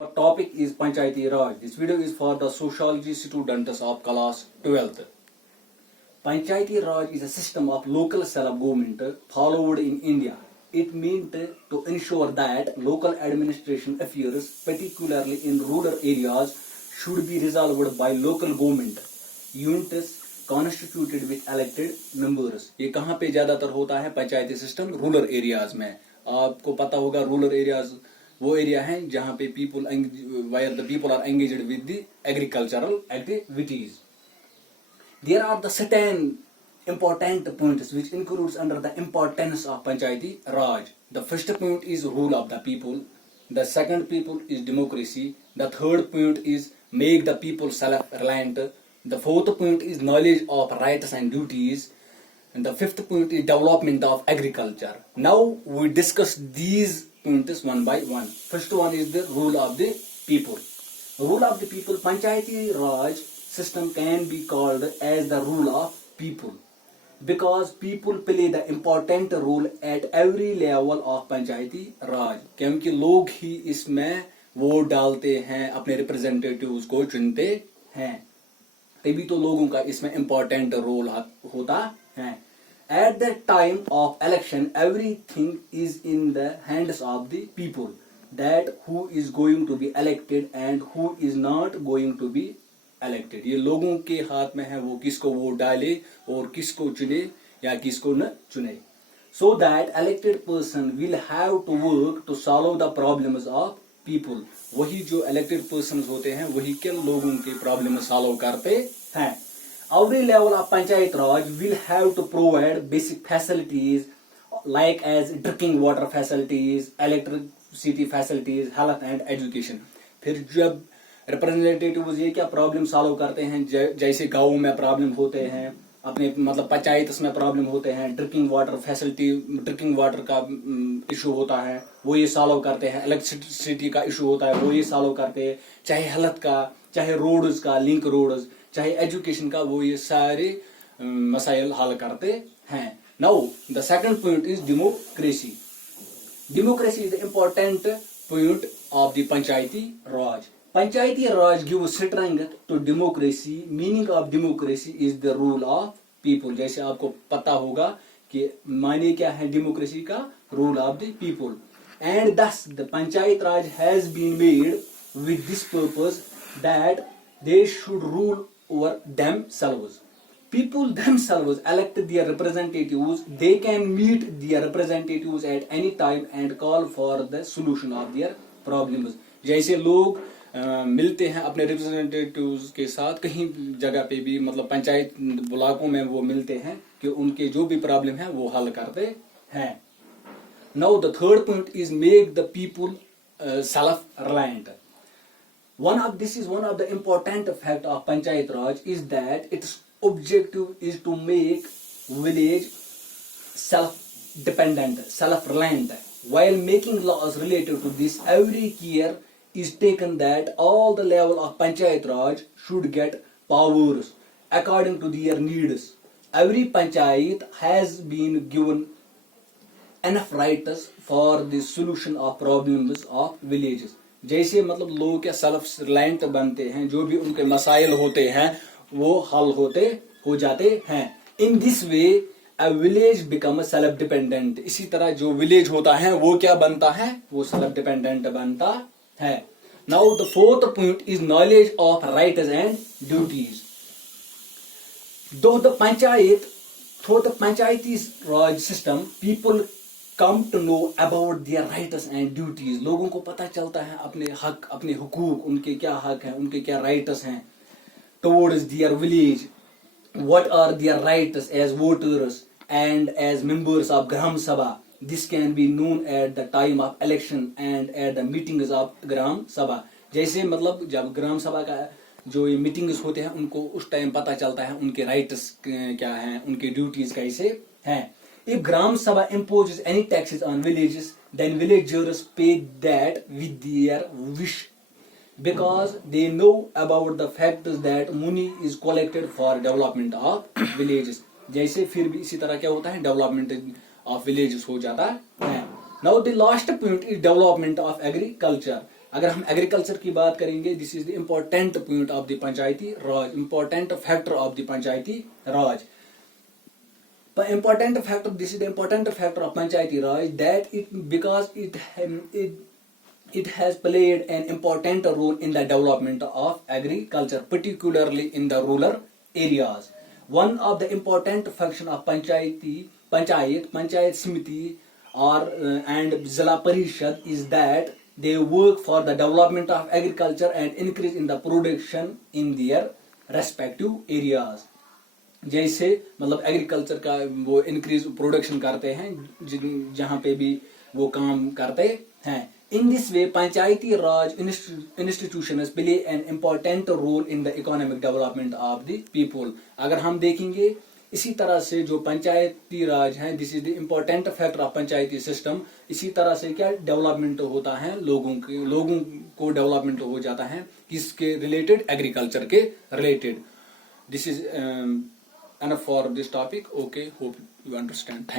Our topic is Panchayati Raj. This video is for the sociology students of class 12th. Panchayati Raj is a system of local self-government followed in India. It meant to ensure that local administration affairs, particularly in rural areas, should be resolved by local government units constituted with elected members. ये कहाँ पे ज्यादातर होता है पंचायती system? Rural areas में. आपको पता होगा रूरल एरियाज वो एरिया है जहाँ पे where the people are engaged with the agricultural activities. There are the certain important points which includes under the importance of Panchayati Raj. The first point is rule of the people. The second point is democracy. The third point is make the people self-reliant. The fourth point is knowledge of rights and duties. And the fifth point is development of agriculture. Now we discuss these points one by one. First one is the rule of the people. Rule of the people, Panchayati Raj system can be called as the rule of people because people play the important role at every level of Panchayati Raj. क्योंकि लोग ही इसमें vote डालते हैं, अपने representatives को चुनते हैं, तभी तो लोगों का इसमें important रोल होता है. At the time of election, everything is in the hands of the people. That who is going to be elected and who is not going to be elected. ये लोगों के हाथ में है वो किसको वोट डाले और किसको चुने या किसको न चुने. So that elected person will have to work to solve the problems of people. वही जो elected persons होते हैं वही के लोगों के problem solve करते हैं. Every level of Panchayat Raj will have to provide basic facilities like as drinking water facilities, electricity facilities, health and education. फिर जब रिप्रेजेंटेटिव ये क्या प्रॉब्लम सॉल्व करते हैं, जैसे गाँव में प्रॉब्लम होते हैं, अपने मतलब पंचायत में प्रॉब्लम होते हैं, drinking water facility, drinking water का इशू होता है वो ये सॉल्व करते हैं, इलेक्ट्रिसिटी का इशू होता है वो ये सॉल्व करते हैं, चाहे हेल्थ का, चाहे रोड्स का, लिंक रोड्स, चाहे एजुकेशन का, वो ये सारे मसाइल हल करते हैं. Now the second point is democracy. Democracy is the important point of the Panchayati Raj. Panchayati Raj gives strength to democracy. Meaning of democracy is the rule of people. जैसे आपको पता होगा कि मायने क्या है डेमोक्रेसी का? Rule of the people. And thus the Panchayat Raj has been made with this purpose that they should rule over themselves. People themselves elect their representatives. They can meet their representatives at any time and call for the solution of their problems. जैसे लोग मिलते हैं अपने representatives के साथ कहीं जगह पे भी, मतलब पंचायत ब्लॉकों में वो मिलते हैं कि उनके जो भी प्रॉब्लम है वो हल करते हैं. Now the third point is make the people self-reliant. This is one of the important fact of Panchayat Raj is that its objective is to make village self-dependent, self-reliant. While making laws related to this, every care is taken that all the level of Panchayat Raj should get powers according to their needs. Every panchayat has been given enough rights for the solution of problems of villages. जैसे मतलब लोग क्या self reliant बनते हैं, जो भी उनके मसाइल होते हैं वो हल हो जाते हैं. In this way a village become self dependent. इसी तरह जो विलेज होता है वो क्या बनता है? वो सेल्फ डिपेंडेंट बनता है. Now the fourth point is knowledge of rights and duties. Through the Panchayati Raj system people come to know about their rights and duties. लोगों को पता चलता है अपने हक, अपने हुकूक, उनके क्या हक हैं, उनके क्या rights हैं towards their village. What are their rights as voters and as members of Gram Sabha. This can be known at the time of election and at the meetings of Gram Sabha. जैसे मतलब जब ग्राम सभा का जो ये meetings होते हैं उनको उस टाइम पता चलता है उनके राइट्स क्या हैं, उनके ड्यूटीज कैसे हैं. If Gram Sabha imposes any taxes on villages, then villagers pay that with their wish because they know about the fact that money is collected for development of villages. जैसे फिर भी इसी तरह क्या होता है, डेवलपमेंट ऑफ विलेजेस हो जाता है. Now the last point is development of agriculture. अगर हम एग्रीकल्चर की बात करेंगे, this is the important point of the Panchayati Raj, important factor of the Panchayati Raj. Important factor, this is the important factor of Panchayati Raj, that it has played an important role in the development of agriculture, particularly in the rural areas. One of the important function of Panchayat Smiti and Zila Parishad is that they work for the development of agriculture and increase in the production in their respective areas. जैसे मतलब agriculture का वो increase production करते हैं जहाँ पे भी वो काम करते हैं. In this way Panchayati Raj institutions play an important role in the economic development of the people. अगर हम देखेंगे इसी तरह से जो पंचायती राज है, this is the important factor of Panchayati system. इसी तरह से क्या डेवलपमेंट होता है, लोगों को डेवलपमेंट हो जाता है किसके रिलेटेड, एग्रीकल्चर के related. This is enough for this topic. Okay, hope you understand.